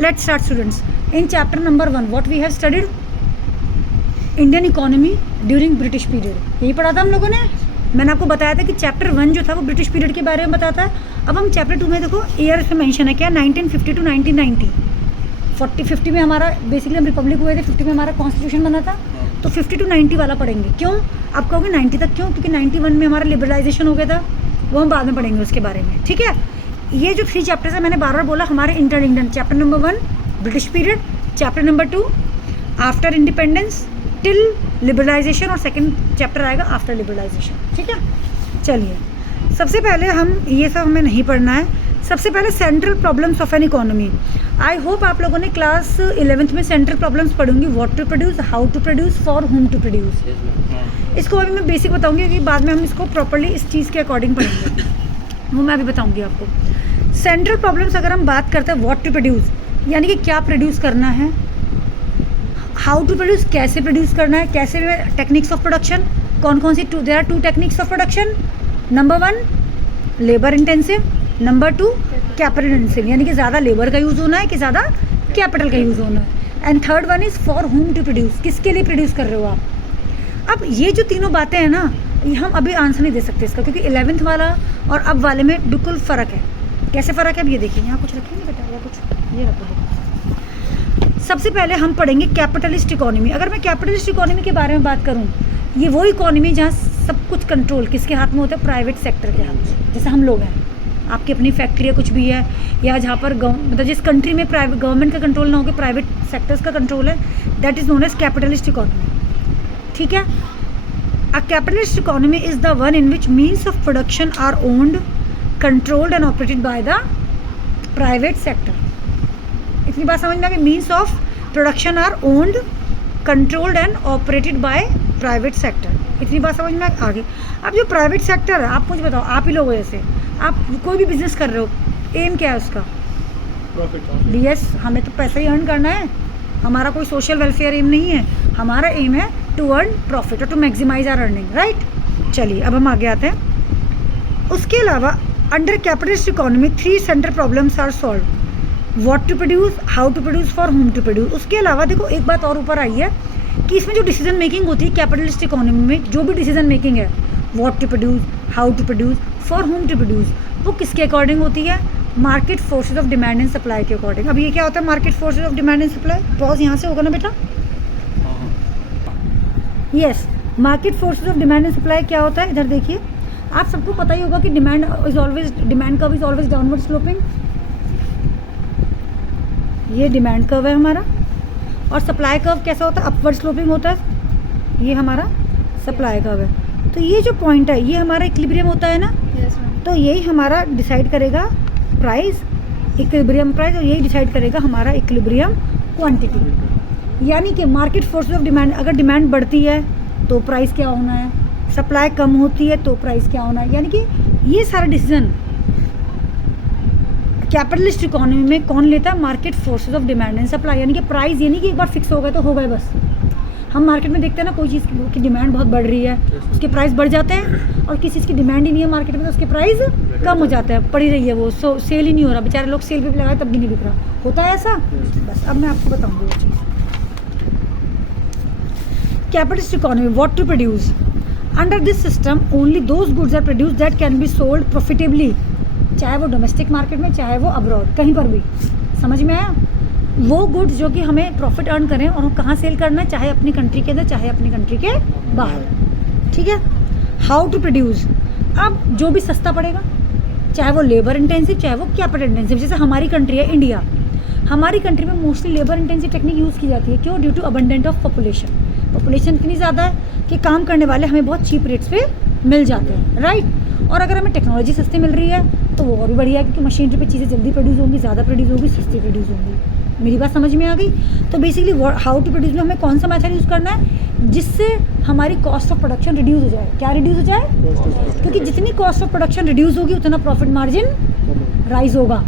let's start students. In chapter number 1 what we have studied? Indian economy during British period, यही पढ़ा था हम लोगों ने. मैंने आपको बताया था कि चैप्टर 1 जो था वो ब्रिटिश पीरियड के बारे में बताता है. अब हम चैप्टर 2 में देखो ईयर में मेंशन है क्या, 1950 टू 1990. 50 में हमारा बेसिकली हम रिपब्लिक हुए थे, 50 में हमारा कॉन्स्टिट्यूशन बना था. तो 50 टू 90 वाला पढ़ेंगे. क्यों आप कहोगे 90 तक क्यों? क्योंकि 91 में हमारा लिबरलाइजेशन हो गया था, वो हम बाद में पढ़ेंगे उसके बारे में. ठीक है, ये जो 3 चैप्टर्स है मैंने बार बार बोला हमारे inter Indian. Chapter number 1 British period, chapter number 2 after independence till liberalization, और सेकंड चैप्टर आएगा आफ्टर लिबरलाइजेशन. ठीक है, चलिए सबसे पहले हम ये सब हमें नहीं पढ़ना है. सबसे पहले central problems of an economy. I hope आप लोगों ने क्लास 11th में सेंट्रल प्रॉब्लम्स पढ़ूंगी. What to produce, how to produce, for whom to produce. इसको अभी मैं बेसिक बताऊंगी कि बाद में हम इसको प्रॉपर्ली इस चीज़ के अकॉर्डिंग पढ़ेंगे, वो मैं अभी बताऊंगी आपको. सेंट्रल प्रॉब्लम्स अगर हम बात करते हैं व्हाट टू प्रोड्यूस यानी कि क्या प्रोड्यूस करना है, हाउ टू प्रोड्यूस कैसे प्रोड्यूस करना है, कैसे टेक्निक्स ऑफ प्रोडक्शन कौन कौन सी. There are 2 techniques of production. Number 1 labour intensive, number 2 capital intensive यानी कि ज़्यादा लेबर का यूज़ होना है कि ज़्यादा कैपिटल का यूज़ होना है. And third one is for whom to produce, किसके लिए प्रोड्यूस कर रहे हो आप. अब ये जो तीनों बातें हैं ना, ये हम अभी आंसर नहीं दे सकते इसका, क्योंकि 11th वाला और अब वाले में बिल्कुल फ़र्क है. कैसे फ़र्क है अब ये देखिए. यहाँ कुछ रखेंगे बेटा या कुछ ये रखो. सबसे पहले हम पढ़ेंगे कैपिटलिस्ट इकोनॉमी. अगर मैं कैपिटलिस्ट इकोनॉमी के बारे में बात करूँ, ये वो इकोनॉमी जहाँ सब कुछ कंट्रोल किसके हाथ में होता है, प्राइवेट सेक्टर के हाथ में. जैसे हम लोग हैं, आपकी अपनी फैक्ट्री या कुछ भी है, या जहाँ पर मतलब जिस कंट्री में प्राइवेट गवर्नमेंट का कंट्रोल ना हो के प्राइवेट सेक्टर्स का कंट्रोल है, that is known as capitalist economy. ठीक है, a capitalist economy is the one in which means of production are owned, controlled and operated by the private sector. इतनी बात समझ में आ गई. Means of production are owned, controlled and operated by private sector. इतनी बात समझ में आ गई. अब जो प्राइवेट सेक्टर है, आप मुझे बताओ, आप ही लोग ऐसे आप कोई भी बिजनेस कर रहे हो, एम क्या है उसका, प्रॉफिट. यस, हमें तो पैसा ही अर्न करना है, हमारा कोई सोशल वेलफेयर एम नहीं है. हमारा एम है टू अर्न प्रॉफिट और to maximize our earning, right. चलिए अब हम आगे आते हैं. उसके अलावा under capitalist economy 3 central problems are solve. What to produce, how to produce, for whom to produce. उसके अलावा देखो एक बात और ऊपर आई है कि इसमें जो डिसीजन मेकिंग होती है कैपिटलिस्ट इकोनॉमी में, जो भी डिसीजन मेकिंग है, what to produce, how to produce, for whom to produce, वो किसके अकॉर्डिंग होती है, market forces of demand and supply के अकॉर्डिंग. अब ये क्या होता है market forces of demand and supply. Pause यहाँ से होगा ना बेटा. Yes, market forces of demand and supply क्या होता है, इधर देखिए. आप सबको पता ही होगा कि demand curve is always downward sloping. ये डिमांड कर्व है हमारा. और सप्लाई कर्व कैसा होता है, अपवर्ड स्लोपिंग होता है. ये हमारा सप्लाई कर्व है. तो ये जो पॉइंट है ये हमारा इक्विलिब्रियम होता है ना. तो यही हमारा डिसाइड करेगा प्राइस, इक्विलिब्रियम प्राइस, और यही डिसाइड करेगा हमारा इक्विलिब्रियम क्वांटिटी. यानी कि मार्केट फोर्सेस ऑफ डिमांड, अगर डिमांड बढ़ती है तो प्राइस क्या होना है, सप्लाई कम होती है तो प्राइस क्या होना है. यानी कि ये सारा डिसीजन कैपिटलिस्ट इकोनॉमी में कौन लेता है, market forces of demand and supply. यानी कि प्राइस ये नहीं कि एक बार फिक्स हो गए तो हो गए बस. हम मार्केट में देखते हैं ना, कोई चीज़ की डिमांड बहुत बढ़ रही है, उसके प्राइस बढ़ जाते हैं, और किसी चीज़ की डिमांड ही नहीं है मार्केट में तो उसके प्राइस कम हो जाते हैं. पड़ी रही है वो, सेल ही नहीं हो रहा, बेचारे लोग सेल पे भी लगाए तब भी नहीं बिक रहा. होता है ऐसा. बस अब मैं आपको बताऊँगी वो चीज़. Capitalist economy, what to produce. Under this system only those goods are produce that can be sold profitably, चाहे वो डोमेस्टिक मार्केट में चाहे वो अब्रॉड, कहीं पर भी. समझ में आया. वो गुड्स जो कि हमें प्रॉफिट अर्न करें, और कहाँ सेल करना है, चाहे अपनी कंट्री के अंदर चाहे अपनी कंट्री के बाहर. ठीक है. How to produce. अब जो भी सस्ता पड़ेगा, चाहे वो लेबर इंटेंसिव चाहे वो कैपिटल इंटेंसिव. जैसे हमारी कंट्री है इंडिया, हमारी कंट्री में mostly labour intensive technique use की जाती है. क्यों? Due to abundant of population इतनी ज़्यादा है कि काम करने वाले हमें बहुत चीप रेट्स पे मिल जाते हैं, राइट. और अगर हमें टेक्नोलॉजी सस्ती मिल रही है तो वो और भी बढ़िया है, क्योंकि मशीनरी पे चीज़ें जल्दी प्रोड्यूस होंगी, ज़्यादा प्रोड्यूस होगी, सस्ती प्रोड्यूस होंगी. मेरी बात समझ में आ गई. तो बेसिकली हाउ टू प्रोड्यूस में हमें कौन सा मेथड यूज़ करना है जिससे हमारी कॉस्ट ऑफ प्रोडक्शन रिड्यूस हो जाए. क्या रिड्यूस हो जाए? क्योंकि जितनी कॉस्ट ऑफ प्रोडक्शन रिड्यूस होगी उतना प्रॉफिट मार्जिन राइज होगा,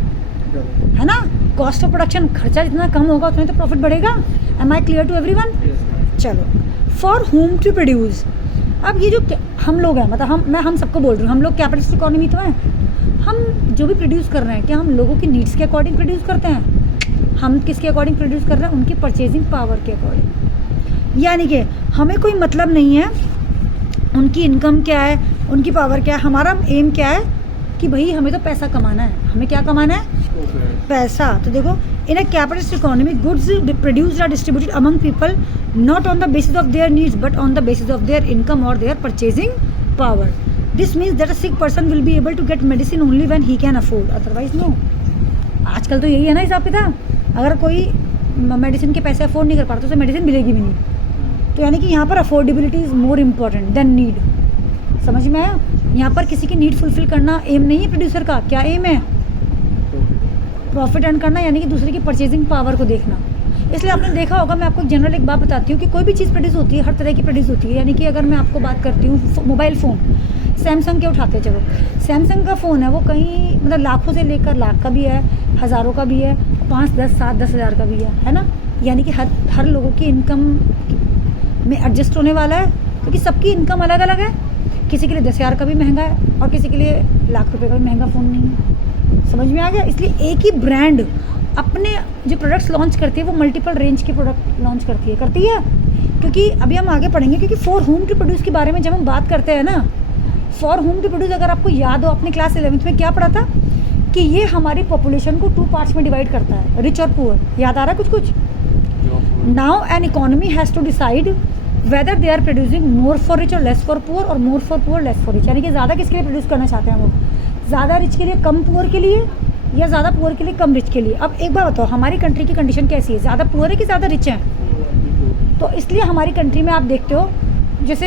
है ना. कॉस्ट ऑफ प्रोडक्शन, खर्चा जितना कम होगा उतना तो प्रॉफिट बढ़ेगा. Am I clear to everyone? चलो, फॉर हुम टू प्रोड्यूस. अब ये जो हम लोग हैं, मतलब हम सबको बोल रही हूँ, हम लोग कैपिटलिस्ट इकोनॉमी तो हैं. हम जो भी प्रोड्यूस कर रहे हैं, क्या हम लोगों की नीड्स के अकॉर्डिंग प्रोड्यूस करते हैं? हम किसके अकॉर्डिंग प्रोड्यूस कर रहे हैं? उनकी परचेजिंग पावर के अकॉर्डिंग। यानी कि हमें कोई मतलब नहीं है उनकी इनकम क्या है, उनकी पावर क्या है, हमारा एम क्या है कि भाई हमें तो पैसा कमाना है। हमें क्या कमाना है? पैसा। तो देखो, in a capitalist economy goods produced are distributed among people not on the basis of their needs but on the basis of their income और their purchasing power. This means that a sick person will be able to get medicine only when he can afford, otherwise no. आजकल तो यही है ना हिसाब किताब, अगर कोई मेडिसिन के पैसे अफोर्ड नहीं कर पाता तो उसे मेडिसिन मिलेगी भी नहीं। तो यानी कि यहाँ पर affordability is more important than need. समझ में आया? यहाँ पर किसी की नीड फुलफिल करना एम नहीं है प्रोड्यूसर का। क्या एम है? प्रॉफिट अर्न करना, यानी कि दूसरे की परचेजिंग पावर को देखना। इसलिए आपने देखा होगा, मैं आपको जनरल एक बात बताती हूँ कि कोई भी चीज़ प्रोड्यूस होती है, हर तरह की प्रोड्यूस होती है। यानी कि अगर मैं आपको बात करती हूँ मोबाइल फ़ोन, सैमसंग के उठाते हैं, चलो सैमसंग का फ़ोन है, वो कहीं मतलब लाखों से लेकर लाख का भी है, हज़ारों का भी है, 5, 10, 7, 10 हज़ार का भी है ना। यानी कि हर लोगों की इनकम में एडजस्ट होने वाला है, क्योंकि सबकी इनकम अलग अलग है। किसी के लिए 10,000 का भी महंगा है और किसी के लिए लाख रुपए का भी महंगा फ़ोन नहीं है। समझ में आ गया? इसलिए एक ही ब्रांड अपने जो प्रोडक्ट्स लॉन्च करती है वो मल्टीपल रेंज के प्रोडक्ट लॉन्च करती है। क्योंकि अभी हम आगे पढ़ेंगे, क्योंकि फॉर होम टू प्रोड्यूस के बारे में जब हम बात करते हैं ना, फॉर होम टू प्रोड्यूस, अगर आपको याद हो अपने क्लास 11th में क्या पढ़ा था कि ये हमारी पॉपुलेशन को 2 पार्ट्स में डिवाइड करता है, रिच और पुअर। याद आ रहा है कुछ? Now an economy has to decide whether they are producing more for rich और लेस फॉर पुअर, और more for poor less for rich. यानी कि ज़्यादा किसके लिए प्रोड्यूस करना चाहते हैं वो? ज़्यादा रिच के लिए कम पुअर के लिए, या ज़्यादा पुअर के लिए कम रिच के लिए। अब एक बार बताओ, हमारी कंट्री की कंडीशन कैसी है? ज़्यादा पुअर है कि ज़्यादा रिच है? तो इसलिए हमारी कंट्री में आप देखते हो, जैसे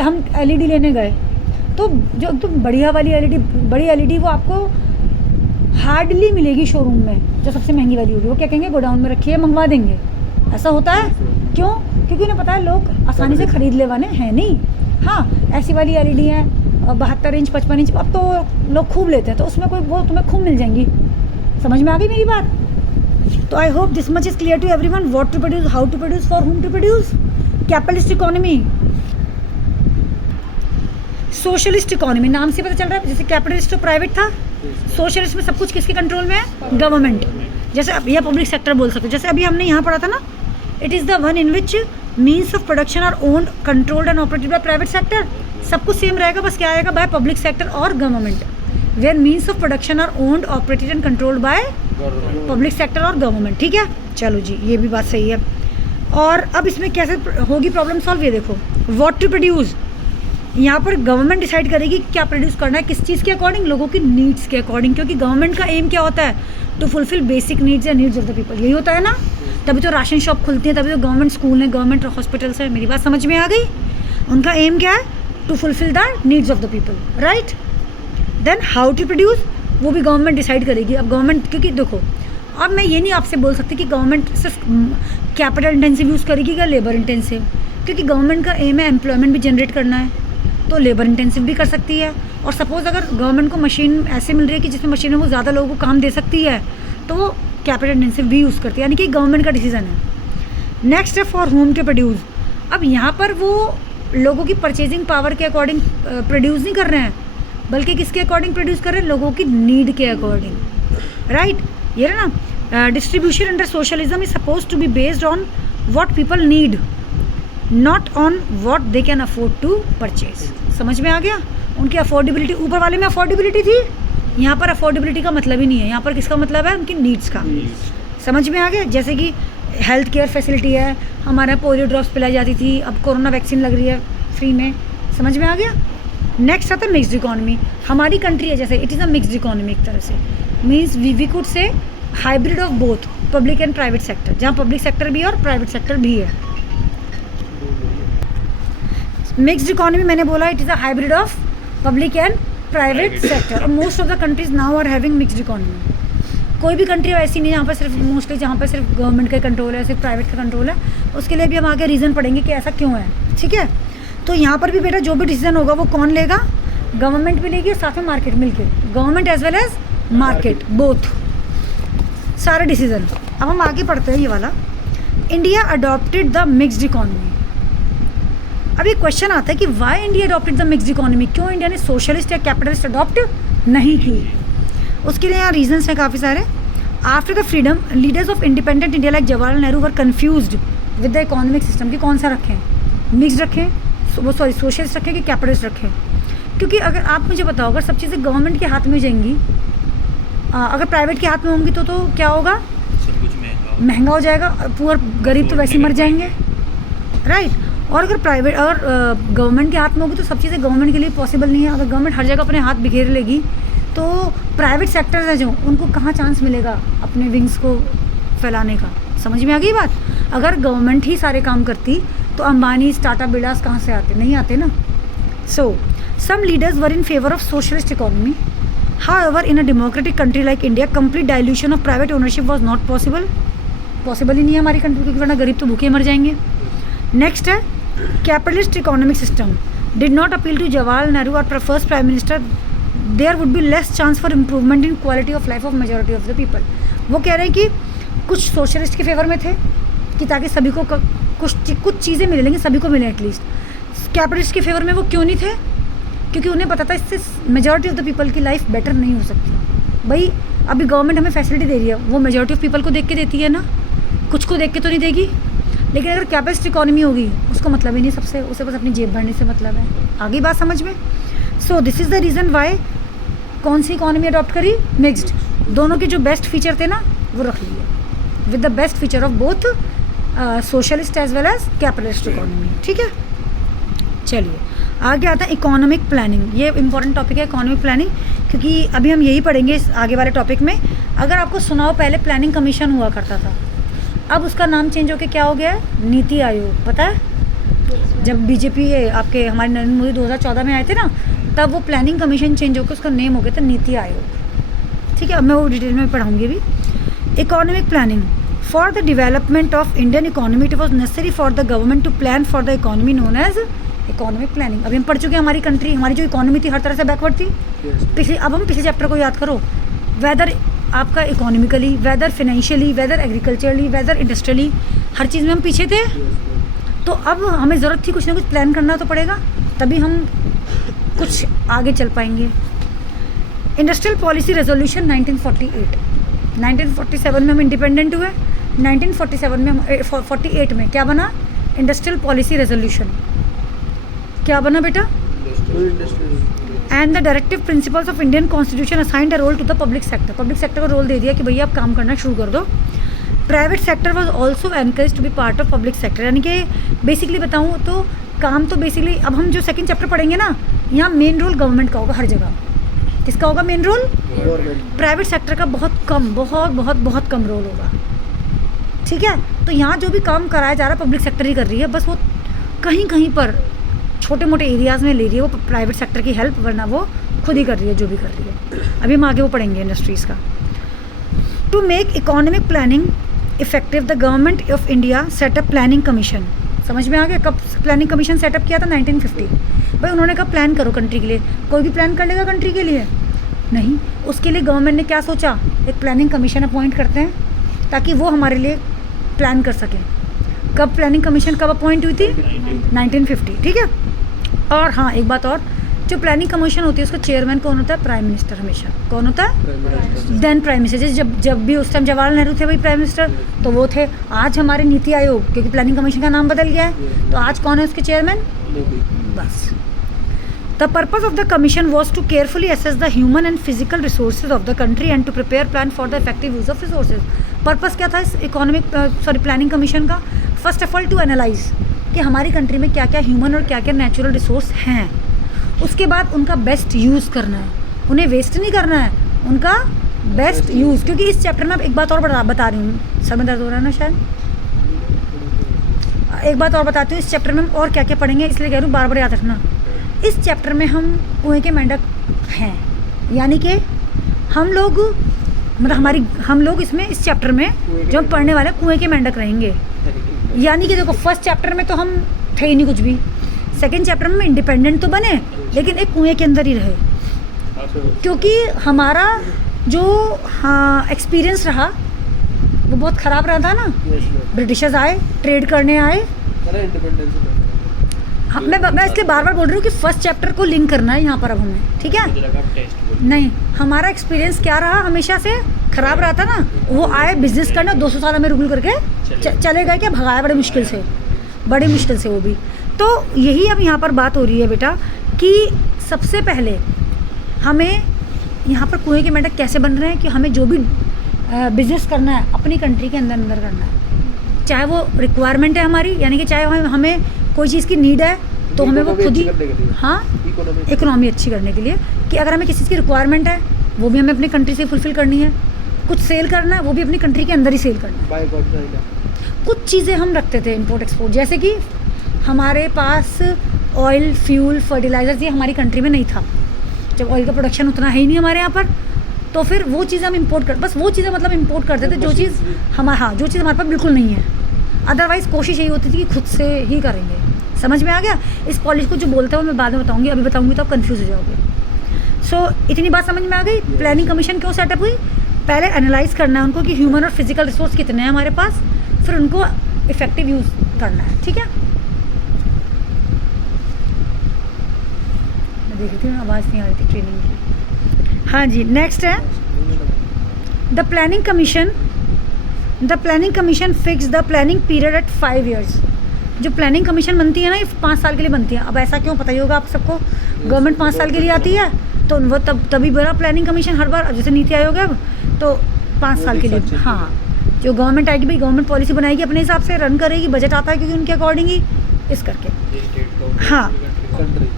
हम LED लेने गए तो जो एकदम बढ़िया वाली बड़ी LED वो आपको हार्डली मिलेगी शोरूम में, जो सबसे महंगी वाली होगी। वो क्या कहेंगे? गोडाउन में रखिए, मंगवा देंगे। ऐसा होता है क्यों? क्योंकि उन्हें पता है लोग आसानी से खरीद ले वाले हैं नहीं। हाँ, ऐसी वाली LED है 72 इंच 55 इंच, अब तो लोग खूब लेते हैं, तो उसमें कोई वो तुम्हें खूब मिल जाएंगी। समझ में आ गई मेरी बात? तो I hope this much is clear to everyone, what to produce, how to produce, for whom to produce. Capitalist economy, socialist economy, नाम से पता चल रहा है। जैसे कैपिटलिस्ट तो प्राइवेट था, सोशलिस्ट में सब कुछ किसके कंट्रोल में है? गवर्नमेंट। जैसे अब यह पब्लिक सेक्टर बोल सकते हो। जैसे अभी हमने यहाँ पढ़ा था ना, it is the one in which means of production are owned, controlled and operated by private sector. सब कुछ सेम रहेगा, बस क्या आएगा? बाय पब्लिक सेक्टर और government. Where means of production are owned, operated and controlled by public sector और government. ठीक है, चलो जी, ये भी बात सही है। और अब इसमें कैसे होगी प्रॉब्लम सॉल्व? ये देखो, व्हाट टू प्रोड्यूस, यहाँ पर गवर्नमेंट डिसाइड करेगी क्या प्रोड्यूस करना है, किस चीज़ के अकॉर्डिंग? लोगों की नीड्स के अकॉर्डिंग। क्योंकि गवर्नमेंट का एम क्या होता है? टू फुलफिल बेसिक नीड्स या नीड्स ऑफ द पीपल। यही होता है ना, तभी तो राशन शॉप खुलती है, तभी तो गवर्नमेंट स्कूल है, गवर्नमेंट हॉस्पिटल्स है। मेरी बात समझ में आ गई? उनका एम क्या है? To fulfil the needs of the people, right. Then how to produce, वो भी गवर्नमेंट डिसाइड करेगी। अब गवर्नमेंट, क्योंकि देखो, अब मैं ये नहीं आपसे बोल सकती कि गवर्नमेंट सिर्फ कैपिटल इंटेंसिव यूज़ करेगी या लेबर इंटेंसिव, क्योंकि गवर्नमेंट का एम है एम्प्लॉयमेंट भी जनरेट करना है, तो लेबर इंटेंसिव भी कर सकती है। और सपोज़ अगर गवर्नमेंट को मशीन ऐसे मिल रही है कि जिसमें मशीन है वो ज़्यादा लोगों को काम दे सकती है, तो वो कैपिटल इंटेंसिव भी यूज़ करती है, यानी कि गवर्नमेंट का डिसीजन है। नेक्स्ट है फॉर होम टू प्रोड्यूस। अब यहाँ पर वो लोगों की परचेजिंग पावर के अकॉर्डिंग प्रोड्यूस नहीं कर रहे हैं, बल्कि किसके अकॉर्डिंग प्रोड्यूस कर रहे हैं? लोगों की नीड के अकॉर्डिंग, राइट। ये है ना, distribution under socialism is suppose to be based on what people need, not on what they can afford to purchase. समझ में आ गया? उनकी अफोर्डेबिलिटी, ऊपर वाले में अफोर्डेबिलिटी थी, यहाँ पर अफोर्डेबिलिटी का मतलब ही नहीं है। यहाँ पर किसका मतलब है? उनकी नीड्स का। समझ में आ गया? जैसे कि हेल्थ केयर फैसिलिटी है, हमारे यहाँ पोलियो ड्रॉप्स पिलाई जाती थी, अब कोरोना वैक्सीन लग रही है फ्री में। समझ में आ गया? नेक्स्ट आता है मिक्स्ड इकोनॉमी। हमारी कंट्री है जैसे, it is a mixed economy एक तरह से, means we could say hybrid of both public and private sector, जहाँ पब्लिक सेक्टर भी है और प्राइवेट सेक्टर भी है। मिक्स्ड इकोनॉमी मैंने बोला it is a hybrid of public and private sector, और most of the countries now are having mixed economy. कोई भी कंट्री ऐसी नहीं जहाँ पर सिर्फ मोस्टली जहाँ पर सिर्फ गवर्नमेंट का कंट्रोल है, सिर्फ प्राइवेट का कंट्रोल है। उसके लिए भी हम आगे रीज़न पढ़ेंगे कि ऐसा क्यों है, ठीक है। तो यहाँ पर भी बेटा जो भी डिसीजन होगा वो कौन लेगा? गवर्नमेंट भी लेगी और साथ में मार्केट मिलके, government as well as market both, सारे डिसीजन। अब हम आगे पढ़ते हैं ये वाला, India adopted the mixed economy. अब ये क्वेश्चन आता है कि why India adopted the mixed economy, क्यों इंडिया ने सोशलिस्ट या कैपिटलिस्ट अडॉप्ट नहीं की? उसके लिए यहाँ रीजंस हैं काफ़ी सारे। After the freedom leaders of independent India like Jawaharlal Nehru were confused with the economic system कि कौन सा रखें, मिक्स रखें, वो सॉरी सोशलिस्ट रखें कि कैपिटलिस्ट रखें। क्योंकि अगर आप मुझे बताओ अगर सब चीज़ें गवर्नमेंट के हाथ में जाएंगी, अगर प्राइवेट के हाथ में होंगी तो क्या होगा, सब कुछ महंगा हो जाएगा, पुअर गरीब तो वैसे ही मर जाएंगे, राइट। और अगर प्राइवेट अगर गवर्नमेंट के हाथ में होगी तो सब चीज़ें गवर्नमेंट के लिए पॉसिबल नहीं है। अगर गवर्नमेंट हर जगह अपने हाथ बिखेर लेगी तो प्राइवेट सेक्टर्स हैं जो उनको कहाँ चांस मिलेगा अपने विंग्स को फैलाने का। समझ में आ गई बात। अगर गवर्नमेंट ही सारे काम करती तो अंबानी टाटा बिरलास कहाँ से आते, नहीं आते ना। So some leaders were in favour of socialist economy, however in a democratic country like India complete dilution of private ownership was not possible ही नहीं है हमारी कंट्री, क्योंकि वरना गरीब तो भूखे मर जाएंगे। नेक्स्ट है capitalist economic system did not appeal to Jawaharlal Nehru और first prime minister, there would be less chance for improvement in quality of life of majority of the people. वो कह रहे हैं कि कुछ सोशलिस्ट के फेवर में थे कि ताकि सभी को कुछ चीज़ें मिले, लेकिन सभी को मिले एटलीस्ट। कैपिटलिस्ट के फेवर में वो क्यों नहीं थे, क्योंकि उन्हें पता था इससे मेजॉरिटी ऑफ द पीपल की लाइफ बेटर नहीं हो सकती। भाई अभी गवर्नमेंट हमें फैसिलिटी दे रही है, वो मेजॉरिटी ऑफ पीपल को देख के देती है ना, कुछ को देख के तो नहीं देगी। लेकिन अगर कैपिटलिस्ट इकोनॉमी होगी उसको मतलब ही नहीं सबसे, उसे बस अपनी जेब भरने से मतलब है। आगे बात समझ में। So this is the reason why कौन सी इकोनॉमी अडॉप्ट करी, मिक्स्ड। दोनों के जो बेस्ट फीचर थे ना वो रख लिए, with the best feature of both socialist as well as capitalist economy. ठीक है, चलिए आगे आता है इकोनॉमिक प्लानिंग। ये इंपॉर्टेंट टॉपिक है इकोनॉमिक प्लानिंग, क्योंकि अभी हम यही पढ़ेंगे इस आगे वाले टॉपिक में। अगर आपको सुनाओ, पहले प्लानिंग कमीशन हुआ करता था, अब उसका नाम चेंज होकर क्या हो गया है, नीति आयोग। पता है जब बीजेपी आपके हमारे नरेंद्र मोदी 2014 में आए थे ना, तब वो प्लानिंग कमीशन चेंज होकर उसका नेम हो गया था नीति आयोग। ठीक है, अब मैं वो डिटेल में पढ़ाऊँगी भी। Economic planning for the development of Indian economy, it was necessary for the government to plan for the economy known as economic planning. अभी हम पढ़ चुके हैं हमारी कंट्री, हमारी जो इकोनॉमी थी हर तरह से बैकवर्ड थी। अब हम पिछले चैप्टर को याद करो, वेदर आपका economically, whether financially, whether agriculturally, whether industrially, हर चीज़ में हम पीछे थे। तो अब हमें ज़रूरत थी कुछ ना कुछ प्लान करना तो पड़ेगा, तभी हम कुछ आगे चल पाएंगे। इंडस्ट्रियल पॉलिसी रेजोल्यूशन 1947 में हम इंडिपेंडेंट हुए। 1947 में 48 में क्या बना, इंडस्ट्रियल पॉलिसी रेजोल्यूशन। क्या बना बेटा, and the directive principles of Indian constitution assigned a role to the public sector. Public sector को रोल दे दिया कि भैया आप काम करना शुरू कर दो। Private sector was also encourage to be part of public sector. यानी कि बेसिकली बताऊँ तो काम तो बेसिकली, अब हम जो सेकंड चैप्टर पढ़ेंगे ना, यहाँ मेन रोल गवर्नमेंट का होगा हर जगह। किसका होगा मेन रोल, प्राइवेट सेक्टर का बहुत कम, बहुत कम रोल होगा। ठीक है, तो यहाँ जो भी काम कराया जा रहा है पब्लिक सेक्टर ही कर रही है, बस वो कहीं पर छोटे मोटे एरियाज़ में ले रही है वो प्राइवेट सेक्टर की हेल्प, वरना वो खुद ही कर रही है जो भी कर रही है। अभी हम आगे वो पढ़ेंगे इंडस्ट्रीज़ का। To make economic planning effective the government of India set up planning commission. समझ में आ गया, कब प्लानिंग कमीशन सेटअप किया था, 1950। भाई उन्होंने कहा प्लान करो कंट्री के लिए। कोई भी प्लान कर लेगा कंट्री के लिए? नहीं। उसके लिए गवर्नमेंट ने क्या सोचा, एक प्लानिंग कमीशन अपॉइंट करते हैं ताकि वो हमारे लिए प्लान कर सकें। कब प्लानिंग कमीशन कब अपॉइंट हुई थी, 1950। ठीक है, और हाँ एक बात और, जो प्लानिंग कमीशन होती है उसका चेयरमैन कौन होता है, प्राइम मिनिस्टर। हमेशा कौन होता है, देन प्राइम मिनिस्टर। जैसे जब भी उस टाइम जवाहरलाल नेहरू थे भाई प्राइम मिनिस्टर, तो वो थे। आज हमारे नीति आयोग, क्योंकि प्लानिंग कमीशन का नाम बदल गया है, तो आज कौन है उसके चेयरमैन, बस। The purpose of the commission was to carefully assess the human and physical resources of the country and to prepare plan for the effective use of resources. Purpose क्या था इस प्लानिंग कमीशन का, first of all to analyze कि हमारी country में क्या क्या human और क्या क्या नेचुरल रिसोर्स हैं, उसके बाद उनका बेस्ट यूज़ करना है, उन्हें वेस्ट नहीं करना है, उनका बेस्ट यूज़। क्योंकि इस चैप्टर में अब एक बात और बता रही हूँ, सर में दर्द हो रहा है ना शायद, एक बात और बताती हूँ, इस चैप्टर में हम और क्या क्या पढ़ेंगे, इसलिए कह रही हूँ बार बार याद रखना। इस चैप्टर में हम कुएँ के मेंढक हैं, यानी कि हम लोग हम लोग इसमें इस चैप्टर में जो हम पढ़ने वाले कुएँ के मेंढक रहेंगे। यानी कि देखो फर्स्ट चैप्टर में तो हम थे ही नहीं कुछ भी, सेकेंड चैप्टर में इंडिपेंडेंट तो बने लेकिन एक कुएँ के अंदर ही रहे, क्योंकि हमारा जो एक्सपीरियंस रहा वो बहुत ख़राब रहा था ना। ब्रिटिशर्स आए, ट्रेड करने आए। मैं इसलिए बार बार बोल रही हूँ कि फर्स्ट चैप्टर को लिंक करना है यहाँ पर अब हमें, ठीक है। नहीं, हमारा एक्सपीरियंस क्या रहा, हमेशा से ख़राब रहा था ना। वो आए बिजनेस करना, 200 साल हमें रूल करके चले गए, क्या भगाया बड़े मुश्किल से, बड़ी मुश्किल से वो भी। तो यही अब यहाँ पर बात हो रही है बेटा कि सबसे पहले हमें यहाँ पर कुएं के मेंढक कैसे बन रहे हैं कि हमें जो भी बिज़नेस करना है अपनी कंट्री के अंदर करना है, चाहे वो रिक्वायरमेंट है हमारी, यानी कि चाहे हमें कोई चीज़ की नीड है तो हमें वो खुद ही, हाँ, इकोनॉमी अच्छी करने के लिए, कि अगर हमें किसी चीज़ की रिक्वायरमेंट है वो भी हमें अपनी कंट्री से फुलफ़िल करनी है, कुछ सेल करना है वो भी अपनी कंट्री के अंदर ही सेल करना है। कुछ चीज़ें हम रखते थे इम्पोर्ट एक्सपोर्ट, जैसे कि हमारे पास ऑयल, फ्यूल, फर्टिलाइज़र्स ये हमारी कंट्री में नहीं था। जब ऑयल का प्रोडक्शन उतना है ही नहीं हमारे यहाँ पर, तो फिर वो चीज़ें हम इंपोर्ट कर, बस वो चीज़ें मतलब इंपोर्ट करते थे जो चीज़ हमारे, हाँ, जो चीज़ हमारे पास बिल्कुल नहीं है। अदरवाइज़ कोशिश यही होती थी कि खुद से ही करेंगे। समझ में आ गया? इस पॉलिसी को जो बोलते हैं वो मैं बाद में बताऊँगी, अभी बताऊँगी तो आप कन्फ्यूज़ हो जाओगे। सो इतनी बात समझ में आ गई। प्लानिंग कमीशन क्यों सेटअप हुई? पहले एनालाइज करना है उनको कि ह्यूमन और फिजिकल रिसोर्स कितने हैं हमारे पास, फिर उनको इफेक्टिव यूज़ करना है। ठीक है, मैं देख रही थी, आवाज़ नहीं आ रही थी ट्रेनिंग की। हाँ जी, नेक्स्ट है the planning commission fix the planning period at 5 years। जो प्लानिंग कमीशन बनती है ना, ये 5 साल के लिए बनती है। अब ऐसा क्यों, पता ही होगा आप सबको, गवर्नमेंट 5 साल के लिए आती है, तो वो तभी बना प्लानिंग कमीशन हर बार, जैसे नीति आयोग है अब, तो 5 साल के लिए। हाँ, जो गवर्नमेंट आएगी भाई, गवर्नमेंट पॉलिसी बनाएगी अपने हिसाब से, रन करेगी, बजट आता है क्योंकि उनके अकॉर्डिंग ही इस करके, हाँ,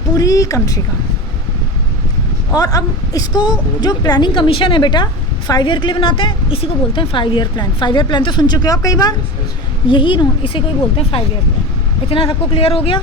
पूरी कंट्री का। और अब इसको जो प्लानिंग कमीशन है बेटा 5 year के लिए बनाते हैं, इसी को बोलते हैं 5 year प्लान। 5 year प्लान तो सुन चुके हो आप कई बार, यही इसे कोई बोलते हैं 5 year प्लान। इतना सबको क्लियर हो गया?